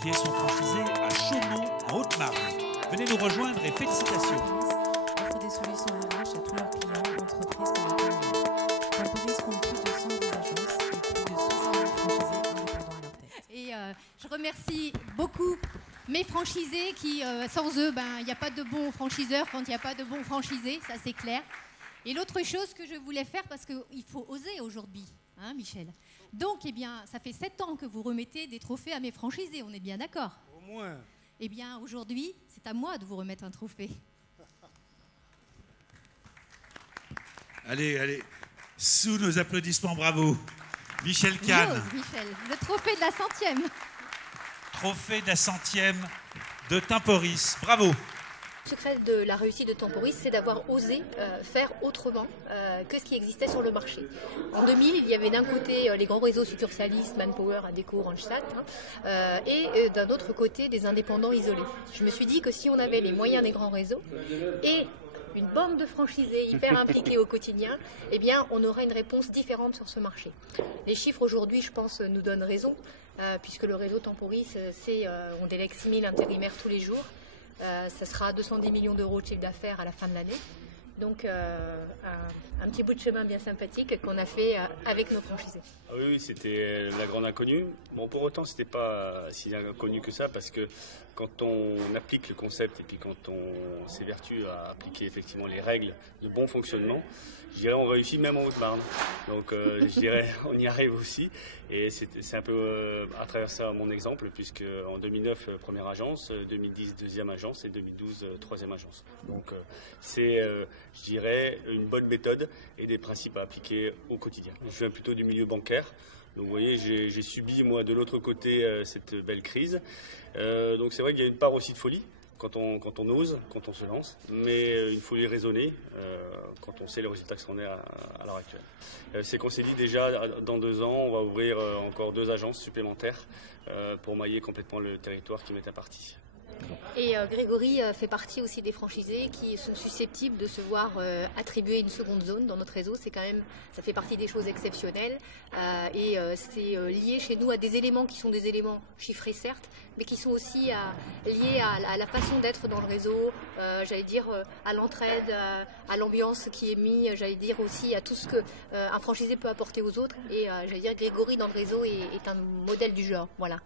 qui est son franchisé à Chaumont, en Haute-Marne. Venez nous rejoindre et félicitations. Offre des solutions RH à tous leurs clients, entreprises comme individuels. Temporis compte plus de 110 agences et plus de 60 000 franchisés indépendants à leur tête. Et je remercie beaucoup mes franchisés qui, sans eux, il n'y a pas de bons franchiseurs quand il n'y a pas de bons franchisés, ça c'est clair. Et l'autre chose que je voulais faire, parce qu'il faut oser aujourd'hui, hein, Michel. Donc, eh bien, ça fait 7 ans que vous remettez des trophées à mes franchisés, on est bien d'accord? Au moins. Eh bien, aujourd'hui, c'est à moi de vous remettre un trophée. Allez, allez, sous nos applaudissements, bravo. Michel Kahn. J'ose, Michel, le trophée de la 100e. Trophée de la 100e de Temporis, bravo. Le secret de la réussite de Temporis, c'est d'avoir osé faire autrement que ce qui existait sur le marché. En 2000, il y avait d'un côté les grands réseaux succursalistes, Manpower, Adecco, Randstad, et d'un autre côté des indépendants isolés. Je me suis dit que si on avait les moyens des grands réseaux et une bande de franchisés hyper impliqués au quotidien, eh bien, on aurait une réponse différente sur ce marché. Les chiffres aujourd'hui, je pense, nous donnent raison, puisque le réseau Temporis, on délègue 6 000 intérimaires tous les jours. Ça sera 210 millions d'euros de chiffre d'affaires à la fin de l'année. Donc un petit bout de chemin bien sympathique qu'on a fait avec nos franchisés. Ah oui, c'était la grande inconnue. Bon, pour autant, c'était pas si inconnu que ça, parce que quand on applique le concept et puis quand on s'évertue à appliquer effectivement les règles de bon fonctionnement, je dirais on réussit même en Haute-Marne. Donc je dirais on y arrive aussi. Et c'est un peu à travers ça mon exemple, puisque en 2009, première agence, 2010, deuxième agence et 2012, troisième agence. Donc c'est, je dirais, une bonne méthode et des principes à appliquer au quotidien. Je viens plutôt du milieu bancaire. Donc vous voyez, j'ai subi moi de l'autre côté cette belle crise. Donc c'est vrai qu'il y a une part aussi de folie quand on ose, quand on se lance, mais une folie raisonnée quand on sait les résultats extraordinaires à l'heure actuelle. C'est qu'on s'est dit déjà dans 2 ans, on va ouvrir encore 2 agences supplémentaires pour mailler complètement le territoire qui m'est imparti. Et Grégory fait partie aussi des franchisés qui sont susceptibles de se voir attribuer une seconde zone dans notre réseau. C'est quand même, ça fait partie des choses exceptionnelles et c'est lié chez nous à des éléments qui sont des éléments chiffrés certes, mais qui sont aussi liés à la façon d'être dans le réseau, j'allais dire à l'entraide, à l'ambiance qui est mise, j'allais dire aussi à tout ce que un franchisé peut apporter aux autres. Et j'allais dire Grégory dans le réseau est un modèle du genre. Voilà.